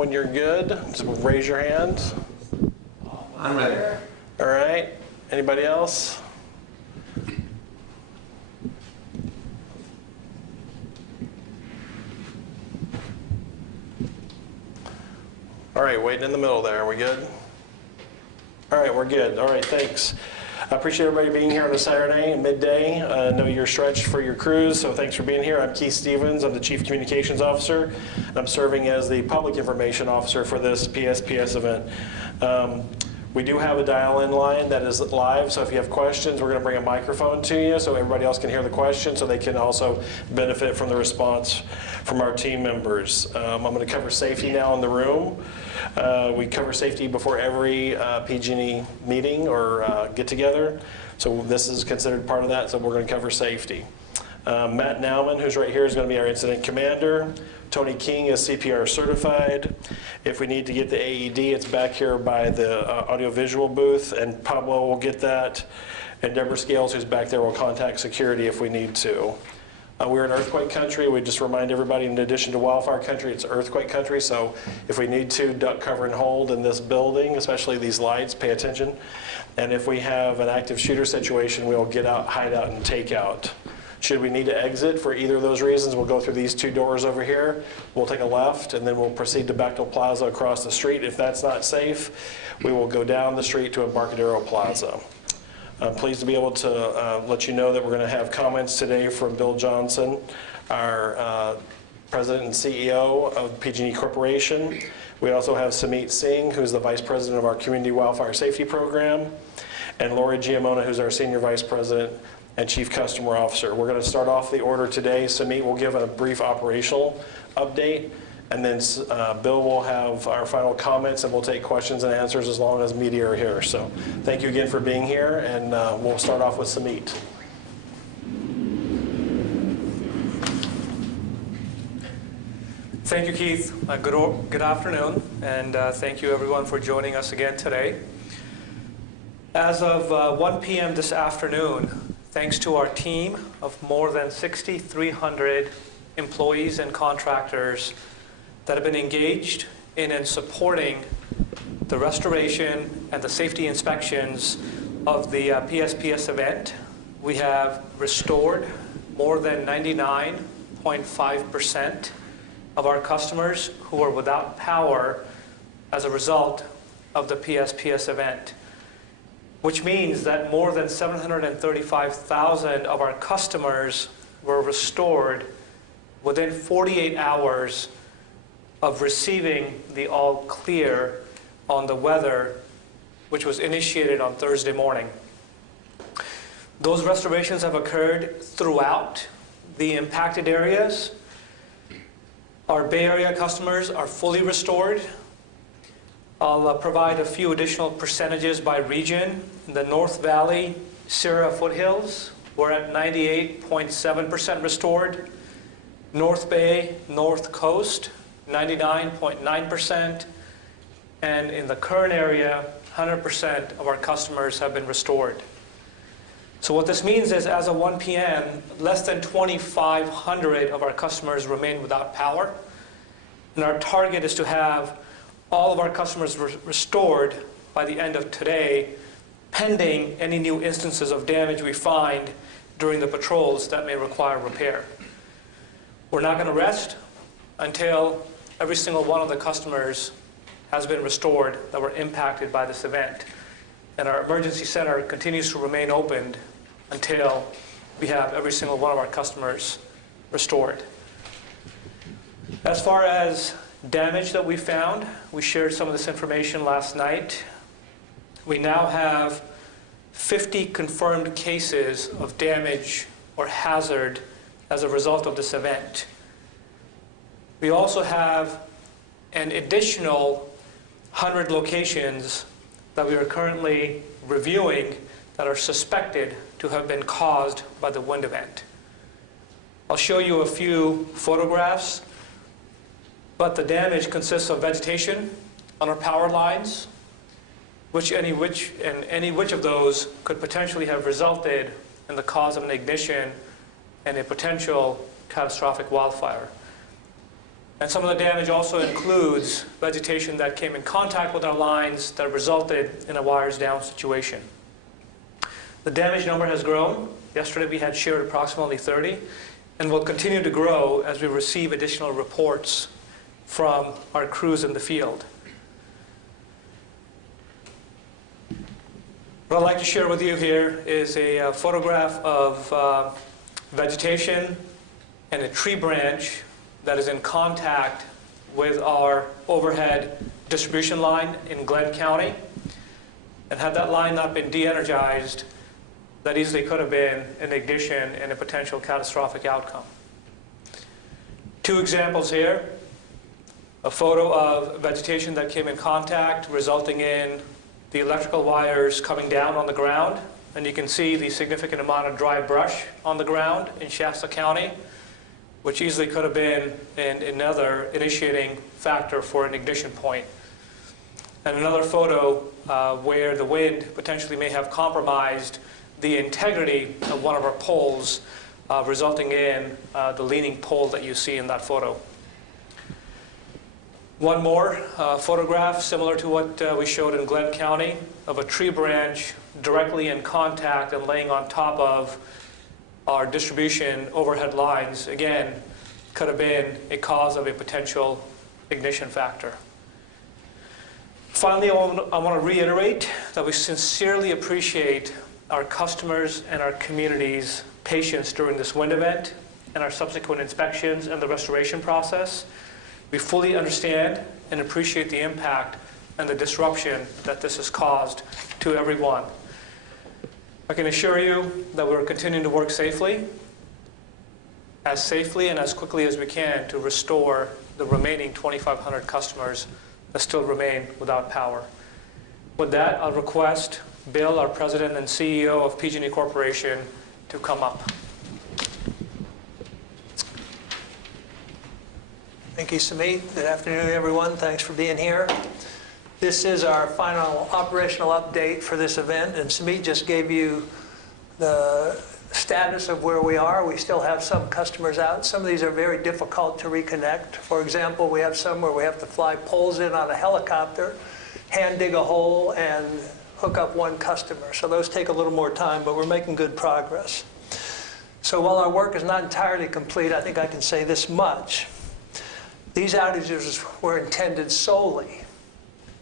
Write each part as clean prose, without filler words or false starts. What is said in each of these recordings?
When you're good, just raise your hand. I'm ready. All right. Anybody else? All right, waiting in the middle there. Are we good? All right, we're good. All right, thanks. I appreciate everybody being here on a Saturday, midday. I know you're stretched for your cruise, so thanks for being here. I'm Keith Stevens. I'm the Chief Communications Officer. I'm serving as the Public Information Officer for this PSPS event. We do have a dial-in line that is live, so if you have questions, we're going to bring a microphone to you so everybody else can hear the question, so they can also benefit from the response from our team members. I'm going to cover safety now in the room. We cover safety before every PG&E meeting or get-together, so this is considered part of that, so we're going to cover safety. Matt Nauman, who's right here, is going to be our incident commander. Tony King is CPR certified. If we need to get the AED, it's back here by the audiovisual booth, and Pablo will get that. And Deborah Scales, who's back there, will contact security if we need to. We're in earthquake country. We just remind everybody, in addition to wildfire country, it's earthquake country. So if we need to, duck, cover, and hold in this building, especially these lights, pay attention. And if we have an active shooter situation, we'll get out, hide out, and take out. Should we need to exit for either of those reasons, we'll go through these two doors over here. We'll take a left, and then we'll proceed to Bechtel Plaza across the street. If that's not safe, we will go down the street to Embarcadero Plaza. I'm pleased to be able to let you know that we're going to have comments today from Bill Johnson, our President and CEO of PG&E Corporation. We also have Samit Singh, who's the Vice President of our Community Wildfire Safety Program, and Lori Giamona, who's our Senior Vice President and Chief Customer Officer. We're going to start off the order today. Samit will give a brief operational update, and then Bill will have our final comments, and we'll take questions and answers as long as media are here. So thank you again for being here, and we'll start off with Samit. Thank you, Keith. Good afternoon, and thank you everyone for joining us again today. As of 1 p.m. this afternoon, thanks to our team of more than 6,300 employees and contractors that have been engaged in supporting the restoration and the safety inspections of the PSPS event, we have restored more than 99.5% of our customers who are without power as a result of the PSPS event, which means that more than 735,000 of our customers were restored within 48 hours of receiving the all clear on the weather, which was initiated on Thursday morning. Those restorations have occurred throughout the impacted areas. Our Bay Area customers are fully restored. I'll provide a few additional percentages by region. In the North Valley, Sierra Foothills, we're at 98.7% restored. North Bay, North Coast, 99.9%. And in the Kern area, 100% of our customers have been restored. So what this means is, as of 1 p.m., less than 2,500 of our customers remain without power. And our target is to have all of our customers restored by the end of today, pending any new instances of damage we find during the patrols that may require repair. We're not going to rest until every single one of the customers has been restored that were impacted by this event. And our emergency center continues to remain open until we have every single one of our customers restored. As far as damage that we found, we shared some of this information last night. We now have 50 confirmed cases of damage or hazard as a result of this event. We also have an additional 100 locations that we are currently reviewing that are suspected to have been caused by the wind event. I'll show you a few photographs, but the damage consists of vegetation on our power lines, any which of those could potentially have resulted in the cause of an ignition and a potential catastrophic wildfire. And some of the damage also includes vegetation that came in contact with our lines that resulted in a wires down situation. The damage number has grown. Yesterday we had shared approximately 30, and will continue to grow as we receive additional reports from our crews in the field. What I'd like to share with you here is a photograph of vegetation and a tree branch that is in contact with our overhead distribution line in Glenn County. And had that line not been de-energized, that easily could have been an ignition and a potential catastrophic outcome. Two examples here. A photo of vegetation that came in contact, resulting in the electrical wires coming down on the ground. And you can see the significant amount of dry brush on the ground in Shasta County, which easily could have been another initiating factor for an ignition point. And another photo where the wind potentially may have compromised the integrity of one of our poles, resulting in the leaning pole that you see in that photo. One more photograph similar to what we showed in Glenn County of a tree branch directly in contact and laying on top of our distribution overhead lines. Again, could have been a cause of a potential ignition factor. Finally, I want to reiterate that we sincerely appreciate our customers and our community's patience during this wind event and our subsequent inspections and the restoration process. We fully understand and appreciate the impact and the disruption that this has caused to everyone. I can assure you that we're continuing to work safely and as quickly as we can to restore the remaining 2,500 customers that still remain without power. With that, I'll request Bill, our President and CEO of PG&E Corporation, to come up. Thank you, Sumit. Good afternoon, everyone. Thanks for being here. This is our final operational update for this event, and Sumit just gave you the status of where we are. We still have some customers out. Some of these are very difficult to reconnect. For example, we have some where we have to fly poles in on a helicopter, hand dig a hole, and hook up one customer. So those take a little more time, but we're making good progress. So while our work is not entirely complete, I think I can say this much. These outages were intended solely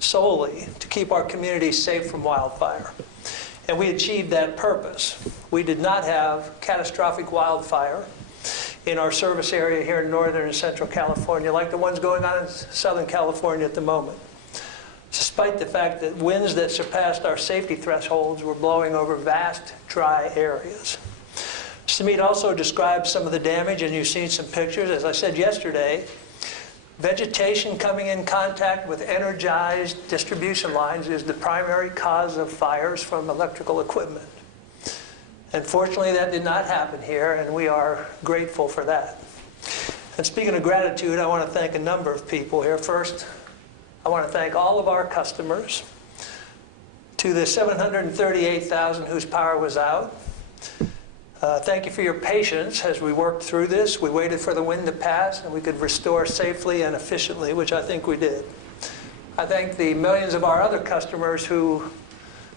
to keep our community safe from wildfire. And we achieved that purpose. We did not have catastrophic wildfire in our service area here in Northern and Central California like the ones going on in Southern California at the moment, despite the fact that winds that surpassed our safety thresholds were blowing over vast, dry areas. Sumit also described some of the damage, and you've seen some pictures. As I said yesterday, vegetation coming in contact with energized distribution lines is the primary cause of fires from electrical equipment. Unfortunately, that did not happen here, and we are grateful for that. And speaking of gratitude, I want to thank a number of people here. First, I want to thank all of our customers. To the 738,000 whose power was out, thank you for your patience as we worked through this. We waited for the wind to pass and we could restore safely and efficiently, which I think we did. I thank the millions of our other customers who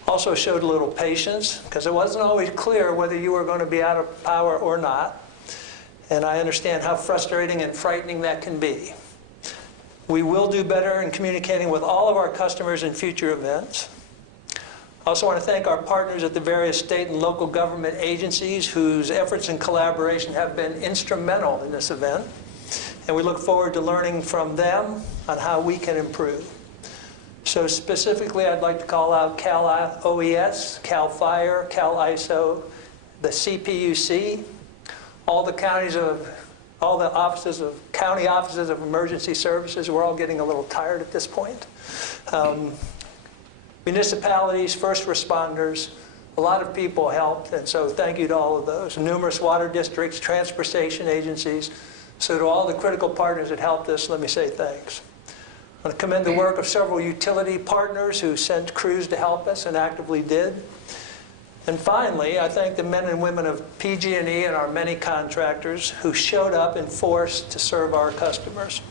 also showed a little patience, because it wasn't always clear whether you were going to be out of power or not. And I understand how frustrating and frightening that can be. We will do better in communicating with all of our customers in future events. I also want to thank our partners at the various state and local government agencies whose efforts and collaboration have been instrumental in this event. And we look forward to learning from them on how we can improve. So specifically, I'd like to call out Cal OES, Cal Fire, Cal ISO, the CPUC, all the county offices of emergency services. We're all getting a little tired at this point. Municipalities, first responders, a lot of people helped, and so thank you to all of those. Numerous water districts, transportation agencies. So to all the critical partners that helped us, let me say thanks. I want to commend the work of several utility partners who sent crews to help us and actively did. And finally, I thank the men and women of PG&E and our many contractors who showed up in force to serve our customers.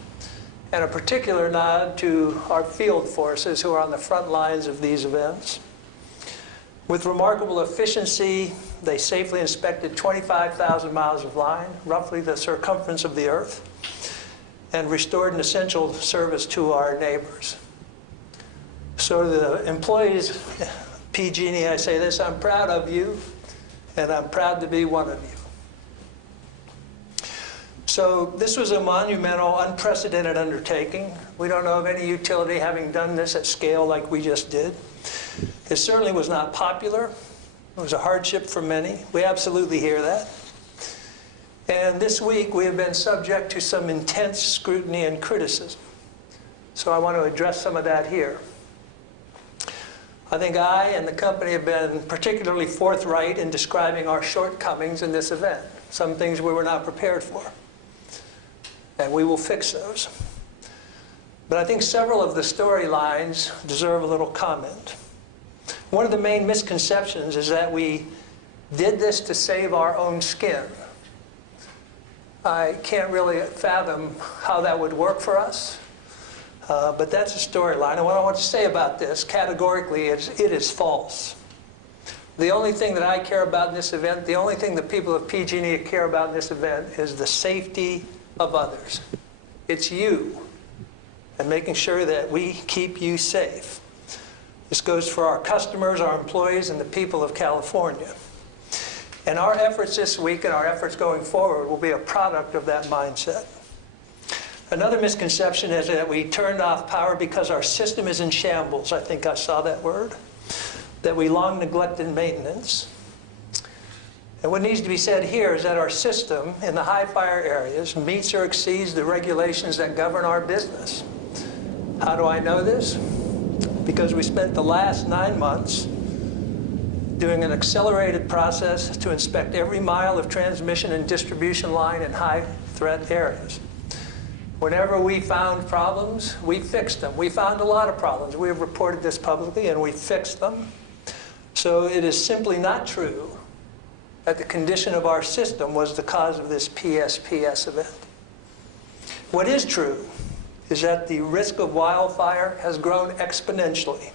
and a particular nod to our field forces who are on the front lines of these events. With remarkable efficiency, they safely inspected 25,000 miles of line, roughly the circumference of the Earth, and restored an essential service to our neighbors. So to the employees, PG&E, I say this, I'm proud of you, and I'm proud to be one of you. So this was a monumental, unprecedented undertaking. We don't know of any utility having done this at scale like we just did. It certainly was not popular. It was a hardship for many. We absolutely hear that. And this week we have been subject to some intense scrutiny and criticism. So I want to address some of that here. I think I and the company have been particularly forthright in describing our shortcomings in this event, some things we were not prepared for. And we will fix those. But I think several of the storylines deserve a little comment. One of the main misconceptions is that we did this to save our own skin. I can't really fathom how that would work for us, but that's a storyline. And what I want to say about this categorically is it is false. The only thing that I care about in this event, the only thing that people of PG&E care about in this event is the safety of others. It's you, and making sure that we keep you safe. This goes for our customers, our employees, and the people of California. And our efforts this week and our efforts going forward will be a product of that mindset. Another misconception is that we turned off power because our system is in shambles. I think I saw that word. That we long neglected maintenance. And what needs to be said here is that our system in the high fire areas meets or exceeds the regulations that govern our business. How do I know this? Because we spent the last 9 months doing an accelerated process to inspect every mile of transmission and distribution line in high threat areas. Whenever we found problems, we fixed them. We found a lot of problems. We have reported this publicly, and we fixed them. So it is simply not true that the condition of our system was the cause of this PSPS event. What is true is that the risk of wildfire has grown exponentially.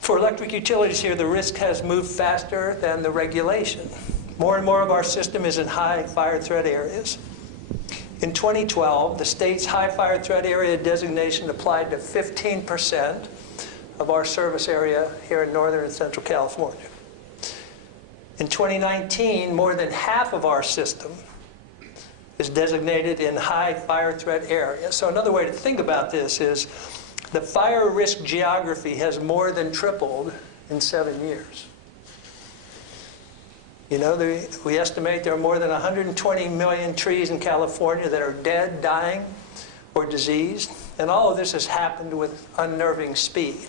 For electric utilities here, the risk has moved faster than the regulation. More and more of our system is in high fire threat areas. In 2012, the state's high fire threat area designation applied to 15% of our service area here in Northern and Central California. In 2019, more than half of our system is designated in high fire threat areas. So another way to think about this is the fire risk geography has more than tripled in 7 years. You know, we estimate there are more than 120 million trees in California that are dead, dying, or diseased. And all of this has happened with unnerving speed.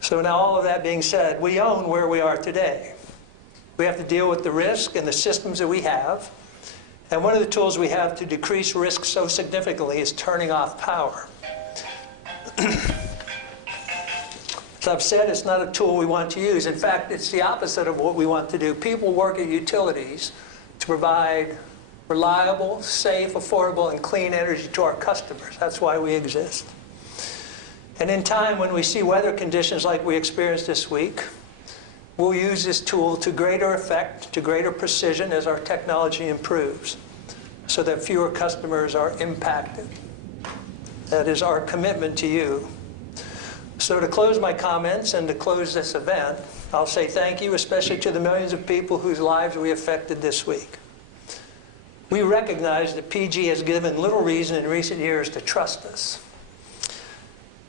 So now all of that being said, we own where we are today. We have to deal with the risk and the systems that we have. And one of the tools we have to decrease risk so significantly is turning off power. As I've said, it's not a tool we want to use. In fact, it's the opposite of what we want to do. People work at utilities to provide reliable, safe, affordable, and clean energy to our customers. That's why we exist. And in time, when we see weather conditions like we experienced this week, we'll use this tool to greater effect, to greater precision as our technology improves, so that fewer customers are impacted. That is our commitment to you. So to close my comments and to close this event, I'll say thank you, especially to the millions of people whose lives we affected this week. We recognize that PG has given little reason in recent years to trust us.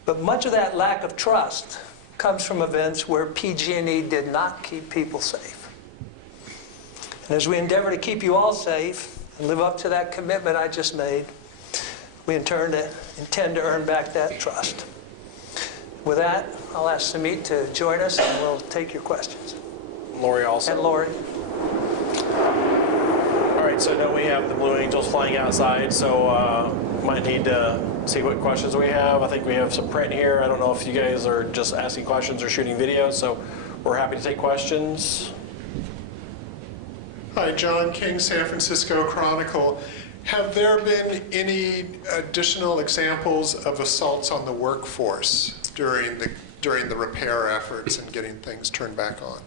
But much of that lack of trust comes from events where PG&E did not keep people safe. And as we endeavor to keep you all safe and live up to that commitment I just made, we intend to earn back that trust. With that, I'll ask Samit to join us, and we'll take your questions. Lori also. And Lori. All right, so I know we have the Blue Angels flying outside, so might need to see what questions we have. I think we have some print here. I don't know if you guys are just asking questions or shooting videos, so we're happy to take questions. Hi, John King, San Francisco Chronicle. Have there been any additional examples of assaults on the workforce during the repair efforts and getting things turned back on?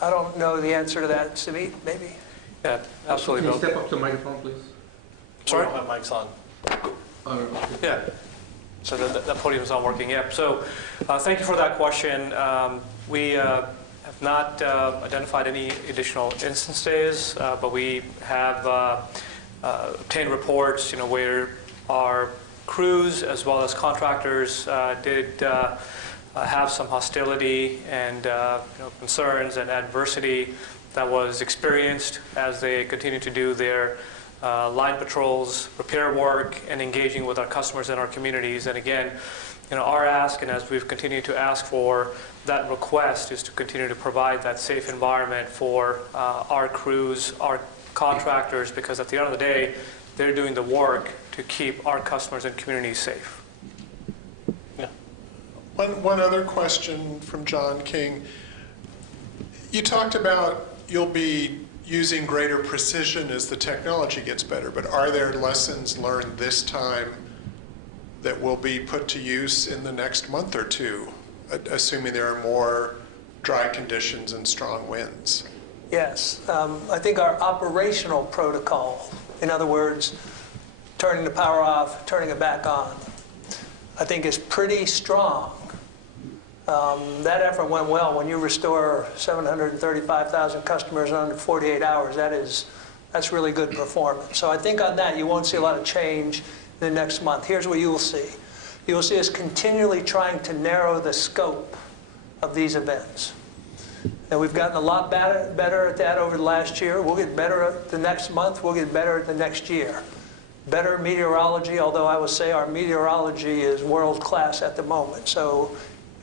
I don't know the answer to that. Sumit, maybe? Yeah, absolutely, Can you Bill. step up to the microphone, please? Sorry? We don't have mics on. Okay. Yeah. So the podium's not working. Yeah. So thank you for that question. We have not identified any additional instances, but we have obtained reports, where our crews as well as contractors did have some hostility and concerns and adversity that was experienced as they continue to do their line patrols, repair work, and engaging with our customers and our communities. And again, our ask, and as we've continued to ask for, that request is to continue to provide that safe environment for our crews, our contractors, because at the end of the day, they're doing the work to keep our customers and communities safe. Yeah. One other question from John King. You talked about you'll be using greater precision as the technology gets better, but are there lessons learned this time that will be put to use in the next month or two, assuming there are more dry conditions and strong winds? Yes. I think our operational protocol, in other words, turning the power off, turning it back on, I think is pretty strong. That effort went well. When you restore 735,000 customers in under 48 hours, that's really good performance. So I think on that, you won't see a lot of change in the next month. Here's what you will see. You will see us continually trying to narrow the scope of these events. And we've gotten a lot better at that over the last year. We'll get better at the next month. We'll get better at the next year. Better meteorology, although I would say our meteorology is world class at the moment. So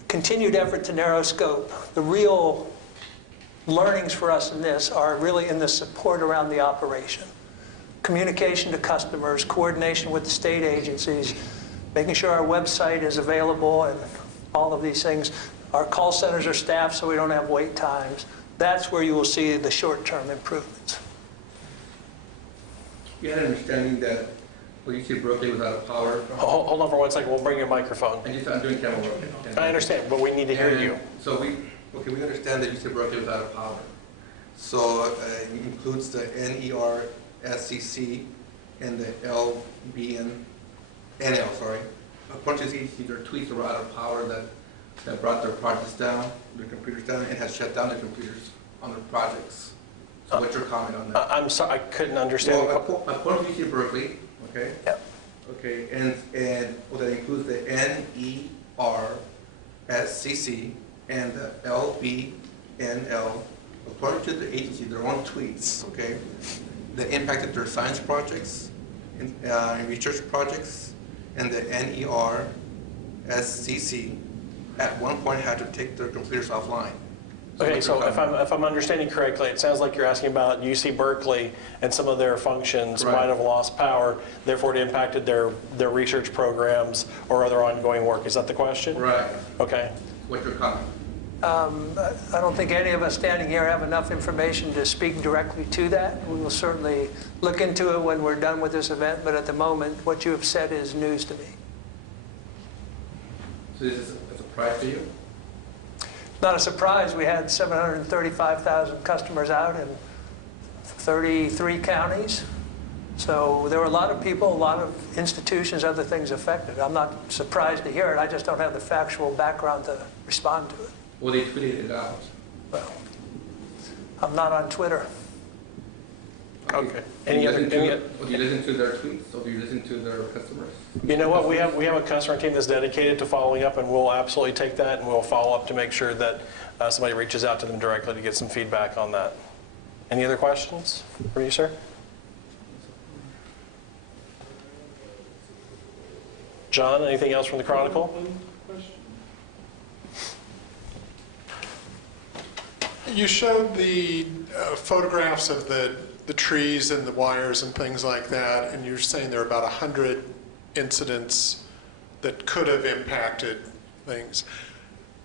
continued effort to narrow scope. The real learnings for us in this are really in the support around the operation. Communication to customers, coordination with the state agencies, making sure our website is available and all of these things. Our call centers are staffed so we don't have wait times. That's where you will see the short-term improvements. You had an understanding that you see Berkeley without power? Hold on for 1 second. We'll bring your microphone. I'm doing camera work. I understand, but we need to hear you. So we understand that you see Berkeley without power. So it includes the NER-SCC and the NL, sorry. According to CDC, there are tweets that were out of power that brought their projects down, their computers down, and has shut down their computers on their projects. So what's your comment on that? I'm sorry, I couldn't understand. Well, according to UC Berkeley, okay? Yep. Okay, and that includes the NERSCC and the LBNL. According to the agency, their own tweets, okay, that impacted their science projects and research projects, and the NERSCC at one point had to take their computers offline. Okay, so if I'm understanding correctly, it sounds like you're asking about UC Berkeley and some of their functions Right. might have lost power, therefore it impacted their research programs or other ongoing work. Is that the question? Right. Okay. What's your comment? I don't think any of us standing here have enough information to speak directly to that. We will certainly look into it when we're done with this event, but at the moment, what you have said is news to me. So this is a surprise to you? Not a surprise, we had 735,000 customers out in 33 counties. So there were a lot of people, a lot of institutions, other things affected. I'm not surprised to hear it, I just don't have the factual background to respond to it. Well, they tweeted it out. Well, I'm not on Twitter. Okay. Do Any you other? listen to their tweets, or do you listen to their customers? You know what? We have a customer team that's dedicated to following up, and we'll absolutely take that and we'll follow up to make sure that somebody reaches out to them directly to get some feedback on that. Any other questions for you, sir? John, anything else from the Chronicle? You showed the photographs of the trees and the wires and things like that, and you're saying there are about 100 incidents that could have impacted things.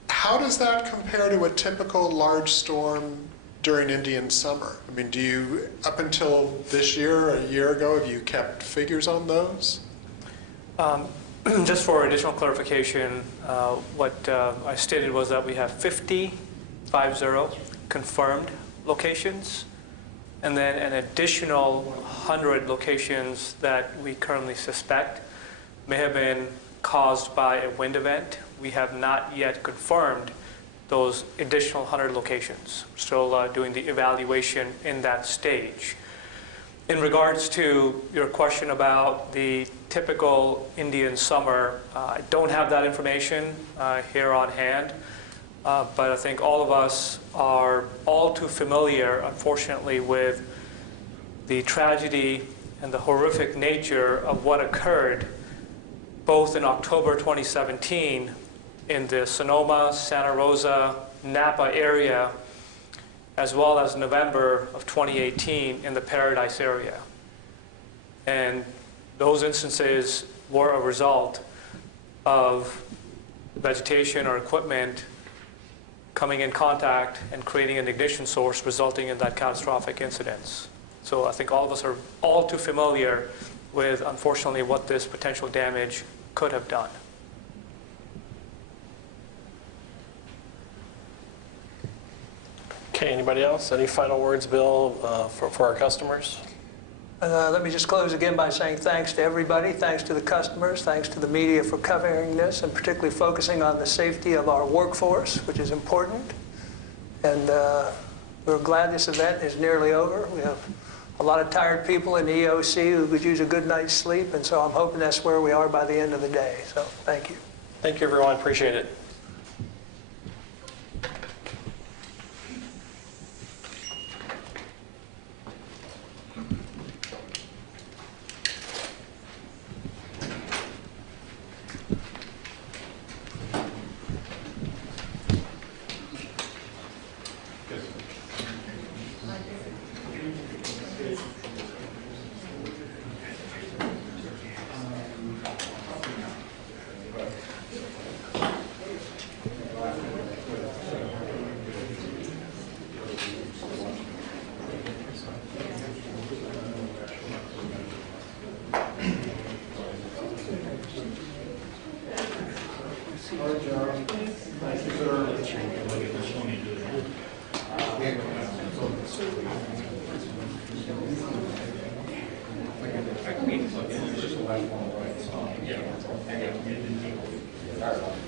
How does that compare to a typical large storm during Indian summer? I mean, do you, up until this year, a year ago, have you kept figures on those? Just for additional clarification, what I stated was that we have 50 confirmed locations, and then an additional 100 locations that we currently suspect may have been caused by a wind event. We have not yet confirmed those additional 100 locations. We're still doing the evaluation in that stage. In regards to your question about the typical Indian summer, I don't have that information here on hand, but I think all of us are all too familiar, unfortunately, with the tragedy and the horrific nature of what occurred both in October 2017 in the Sonoma, Santa Rosa, Napa area, as well as November of 2018 in the Paradise area. And those instances were a result of vegetation or equipment coming in contact and creating an ignition source, resulting in that catastrophic incidents. So I think all of us are all too familiar with, unfortunately, what this potential damage could have done. Okay, anybody else? Any final words, Bill, for our customers? Let me just close again by saying thanks to everybody, thanks to the customers, thanks to the media for covering this, and particularly focusing on the safety of our workforce, which is important. And we're glad this event is nearly over. We have a lot of tired people in the EOC who could use a good night's sleep, and so I'm hoping that's where we are by the end of the day. So thank you. Thank you, everyone. Appreciate it. Yeah.